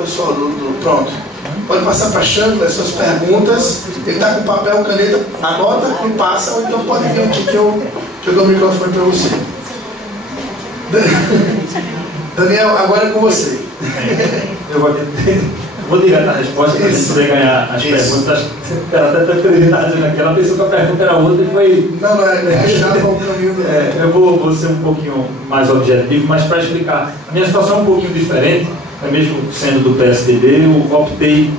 Pessoal pronto. Pode passar para a Chandler suas perguntas. Ele está com papel, caneta, anota e passa, ou então pode vir aqui que eu dou o microfone para você. Daniel, agora é com você. Eu vou direto na resposta para a gente poder ganhar as perguntas. Acho que ela até acreditava dizendo aqui. Ela pensou que a pergunta era outra e foi. Não, é chave ao caminho. Eu vou ser um pouquinho mais objetivo, mas para explicar. A minha situação é um pouquinho diferente, mesmo sendo do PSDB, eu optei.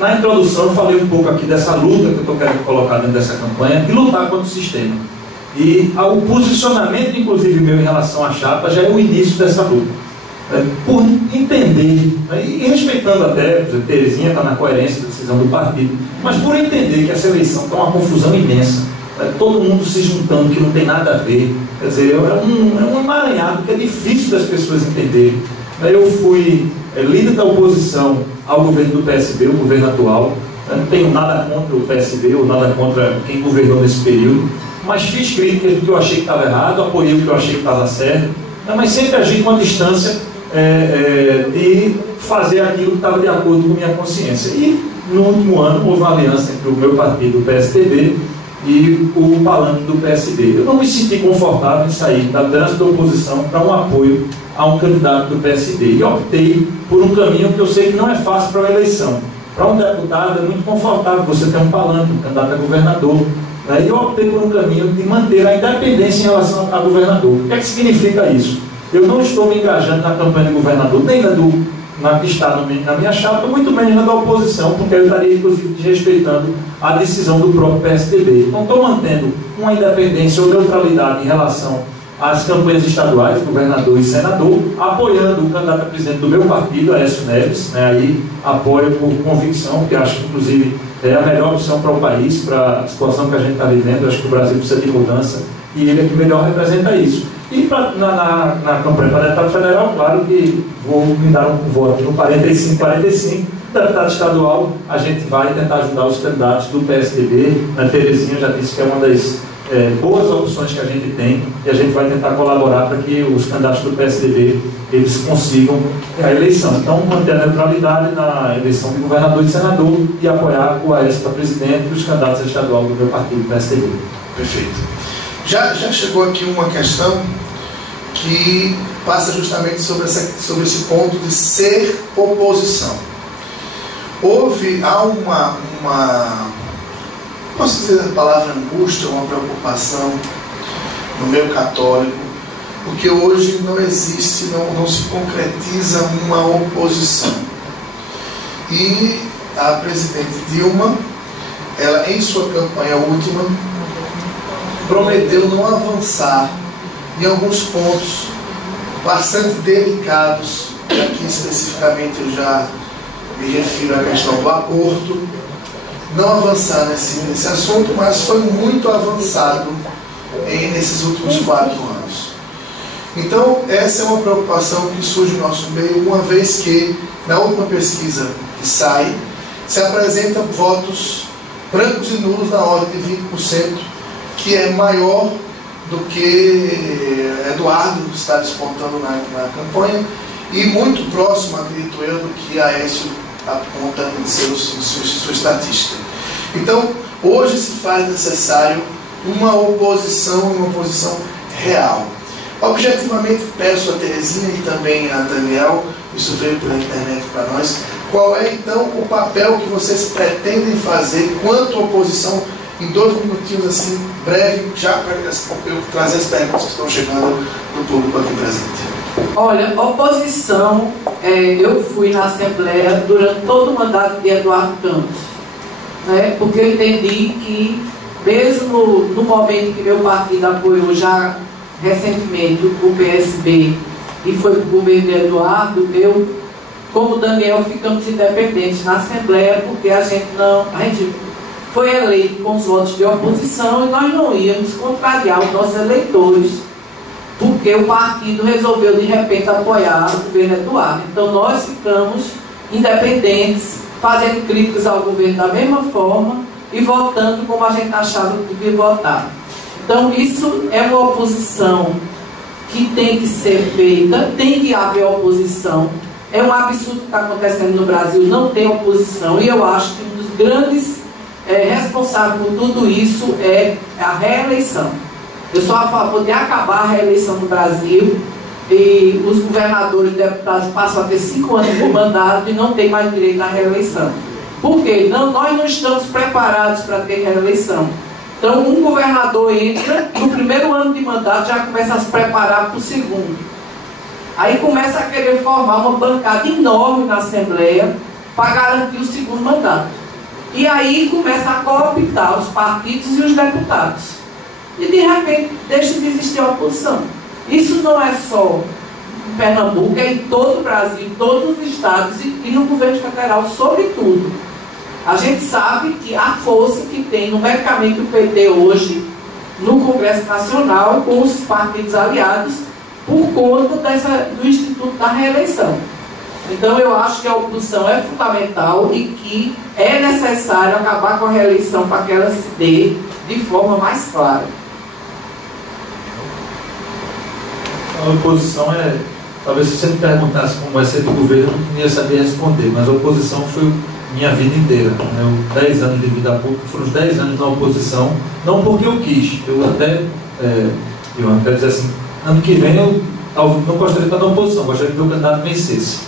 Na introdução, eu falei um pouco aqui dessa luta que eu estou querendo colocar dentro dessa campanha, de lutar contra o sistema. E o posicionamento, inclusive, meu em relação à chapa, já é o início dessa luta. Por entender, e respeitando até, a Terezinha está na coerência da decisão do partido, mas por entender que essa eleição está uma confusão imensa, todo mundo se juntando, que não tem nada a ver, quer dizer, é um emaranhado que é difícil das pessoas entenderem. Eu fui líder da oposição ao governo do PSB, o governo atual. Eu não tenho nada contra o PSB ou nada contra quem governou nesse período, mas fiz críticas do que eu achei que estava errado, apoiei o que eu achei que estava certo, mas sempre agi com a distância de fazer aquilo que estava de acordo com minha consciência. E no último ano houve uma aliança entre o meu partido, o PSDB, e o palanque do PSD. Eu não me senti confortável em sair da liderança da oposição para um apoio a um candidato do PSD. E optei por um caminho que eu sei que não é fácil para uma eleição. Para um deputado é muito confortável você ter um palanque, um candidato a governador. E eu optei por um caminho de manter a independência em relação a governador. O que é que significa isso? Eu não estou me engajando na campanha de governador, nem na que está na minha chapa, muito menos na da oposição, porque eu estaria, inclusive, desrespeitando a decisão do próprio PSDB. Então, estou mantendo uma independência ou neutralidade em relação às campanhas estaduais, governador e senador, apoiando o candidato a presidente do meu partido, Aécio Neves, aí apoio por convicção, porque acho que, inclusive, é a melhor opção para o país, para a situação que a gente está vivendo. Acho que o Brasil precisa de mudança e ele é que melhor representa isso. E na campanha para deputado federal, claro que vou me dar um voto no 45-45. Deputado estadual, a gente vai tentar ajudar os candidatos do PSDB. A Terezinha já disse que é uma das boas opções que a gente tem, e a gente vai tentar colaborar para que os candidatos do PSDB eles consigam a eleição. Então, manter a neutralidade na eleição de governador e senador e apoiar o Aécio para presidente e os candidatos estaduais do meu partido, PSDB. Perfeito. Já chegou aqui uma questão que passa justamente sobre esse ponto de ser oposição. Há uma posso dizer a palavra angústia, uma preocupação no meio católico, porque hoje não existe, não se concretiza uma oposição. E a presidente Dilma, ela em sua campanha última, prometeu não avançar em alguns pontos bastante delicados. Aqui especificamente eu já me refiro à questão do aborto. Não avançar nesse assunto, mas foi muito avançado nesses últimos 4 anos. Então, essa é uma preocupação que surge no nosso meio, uma vez que, na última pesquisa que sai, se apresenta votos brancos e nulos na ordem de 20%, que é maior do que Eduardo está despontando na campanha, e muito próximo, acredito eu, do que Aécio aponta em sua estatística. Então, hoje se faz necessário uma oposição real. Objetivamente, peço a Terezinha e também a Daniel, isso veio pela internet para nós, qual é então o papel que vocês pretendem fazer quanto à oposição, em 2 minutinhos assim, breve, já para eu trazer as perguntas que estão chegando do público aqui presente. Olha, oposição, eu fui na Assembleia durante todo o mandato de Eduardo Campos, né, porque eu entendi que, mesmo no momento que meu partido apoiou já recentemente o PSB e foi para o governo de Eduardo, eu, como Daniel, ficamos independentes na Assembleia, porque a gente foi eleito com os votos de oposição e nós não íamos contrariar os nossos eleitores, porque o partido resolveu de repente apoiar o governo Eduardo. Então nós ficamos independentes, fazendo críticas ao governo da mesma forma e votando como a gente achava que devia votar. Então isso é uma oposição que tem que ser feita, tem que haver oposição. É um absurdo que está acontecendo no Brasil, não tem oposição, e eu acho que um dos grandes responsáveis por tudo isso é a reeleição. Eu sou a favor de acabar a reeleição no Brasil, e os governadores e deputados passam a ter 5 anos de mandato e não tem mais direito à reeleição. Por quê? Nós não estamos preparados para ter reeleição. Então, um governador entra, no primeiro ano de mandato já começa a se preparar para o segundo. Aí começa a querer formar uma bancada enorme na Assembleia para garantir o segundo mandato. E aí começa a cooptar os partidos e os deputados. E de repente deixa de existir a oposição. Isso não é só em Pernambuco, é em todo o Brasil, em todos os estados e no governo federal, sobretudo. A gente sabe que a força que tem numericamente o PT hoje no Congresso Nacional com os partidos aliados por conta do Instituto da Reeleição. Então eu acho que a oposição é fundamental e que é necessário acabar com a reeleição para que ela se dê de forma mais clara. A oposição talvez se você me perguntasse como vai ser do governo, eu não ia saber responder, mas a oposição foi minha vida inteira. 10 anos de vida pública, foram os 10 anos na oposição, não porque eu quis, eu até, eu quero dizer assim, ano que vem eu não gostaria de estar na oposição, gostaria que o meu candidato vencesse.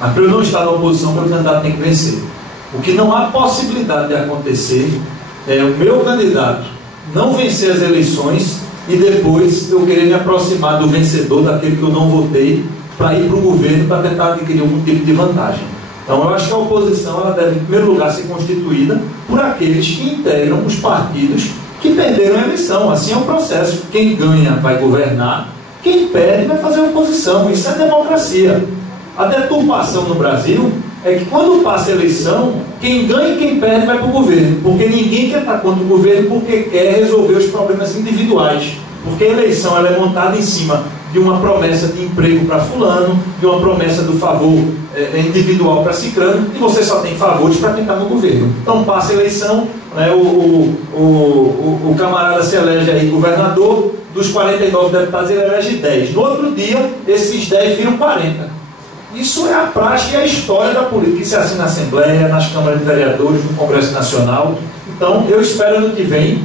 Mas para eu não estar na oposição, meu candidato tem que vencer. O que não há possibilidade de acontecer é o meu candidato não vencer as eleições e depois eu querer me aproximar do vencedor, daquele que eu não votei, para ir para o governo para tentar adquirir algum tipo de vantagem. Então eu acho que a oposição ela deve, em primeiro lugar, ser constituída por aqueles que integram os partidos que perderam a eleição. Assim é o processo. Quem ganha vai governar, quem perde vai fazer oposição. Isso é democracia. A deturpação no Brasil é que quando passa a eleição, quem ganha e quem perde vai para o governo, porque ninguém quer estar contra o governo porque quer resolver os problemas individuais, porque a eleição ela é montada em cima de uma promessa de emprego para fulano, de uma promessa do favor individual para ciclano, e você só tem favores para quem está no governo. Então passa a eleição, né, o camarada se elege aí governador, dos 49 deputados ele elege 10. No outro dia, esses 10 viram 40. Isso é a prática e a história da política que se assina na Assembleia, nas câmaras de vereadores, no Congresso Nacional. Então, eu espero ano que vem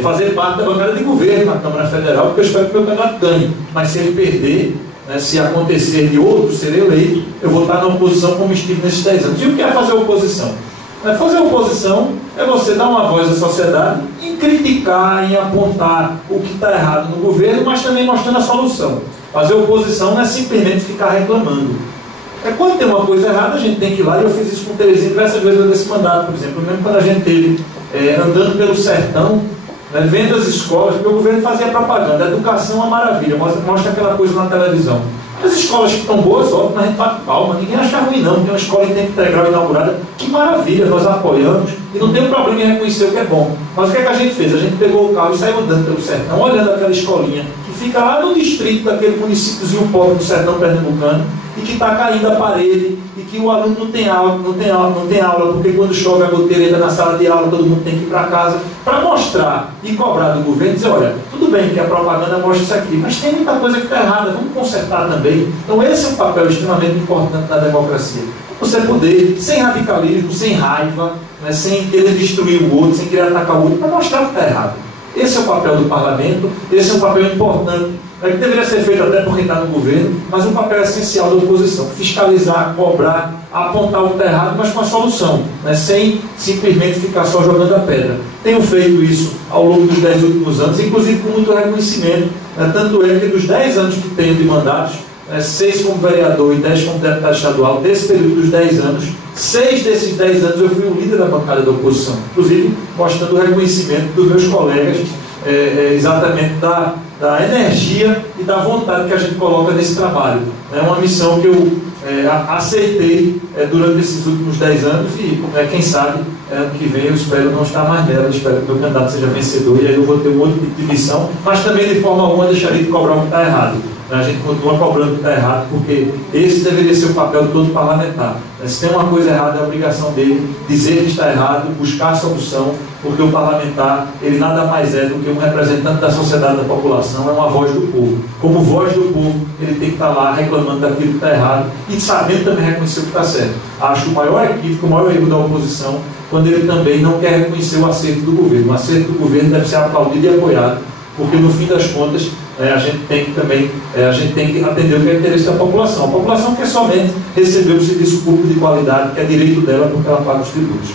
fazer parte da bancada de governo na Câmara Federal, porque eu espero que o meu candidato ganhe. Mas se ele perder, se acontecer de outro ser eleito, eu vou estar na oposição como estive nesses 10 anos. E o que é fazer oposição? Fazer oposição é você dar uma voz à sociedade em criticar, em apontar o que está errado no governo, mas também mostrando a solução. Fazer oposição não é simplesmente ficar reclamando. Quando tem uma coisa errada, a gente tem que ir lá, e eu fiz isso com o Terezinha diversas vezes nesse mandato, por exemplo. Mesmo quando a gente teve andando pelo sertão, vendo as escolas, porque o governo fazia propaganda, a educação é uma maravilha, mostra aquela coisa na televisão. As escolas que estão boas, óbvio, a gente bate palma, ninguém acha ruim não, tem uma escola em tempo integral inaugurada, que maravilha, nós apoiamos, e não tem problema em reconhecer o que é bom. Mas o que é que a gente fez? A gente pegou o carro e saiu andando pelo sertão, olhando aquela escolinha, que fica lá no distrito daquele municípiozinho pobre do sertão pernambucano, e que está caindo a parede, e que o aluno não tem aula, porque quando chove a goteira entra na sala de aula, todo mundo tem que ir para casa, para mostrar e cobrar do governo, dizer, olha, tudo bem que a propaganda mostra isso aqui, mas tem muita coisa que está errada, vamos consertar também. Então esse é um papel extremamente importante na democracia. Você poder, sem radicalismo, sem raiva, sem querer destruir o outro, sem querer atacar o outro, para mostrar o que está errado. Esse é o papel do parlamento, esse é um papel importante, que deveria ser feito até por quem está no governo, mas um papel essencial da oposição, fiscalizar, cobrar, apontar o que está errado, mas com a solução, sem simplesmente ficar só jogando a pedra. Tenho feito isso ao longo dos 10 últimos anos, inclusive com muito reconhecimento, tanto é que dos 10 anos que tenho de mandatos, 6 como vereador e 10 como deputado estadual, desse período dos 10 anos, 6 desses 10 anos eu fui o líder da bancada da oposição, inclusive mostrando o reconhecimento dos meus colegas, exatamente da energia e da vontade que a gente coloca nesse trabalho. É uma missão que eu aceitei durante esses últimos 10 anos e, quem sabe, ano que vem eu espero não estar mais nela, espero que o meu candidato seja vencedor e aí eu vou ter um outro tipo de missão, mas também de forma alguma deixaria de cobrar o que está errado. A gente continua cobrando que está errado, porque esse deveria ser o papel de todo parlamentar. Se tem uma coisa errada, é a obrigação dele dizer que está errado, buscar a solução, porque o parlamentar, ele nada mais é do que um representante da sociedade, da população, é uma voz do povo. Como voz do povo, ele tem que estar lá reclamando daquilo que está errado e sabendo também reconhecer o que está certo. Acho o maior equívoco, o maior erro da oposição, quando ele também não quer reconhecer o acerto do governo. O acerto do governo deve ser aplaudido e apoiado, porque no fim das contas a gente tem que também atender o que é o interesse da população. A população quer somente receber um serviço público de qualidade, que é direito dela porque ela paga os tributos.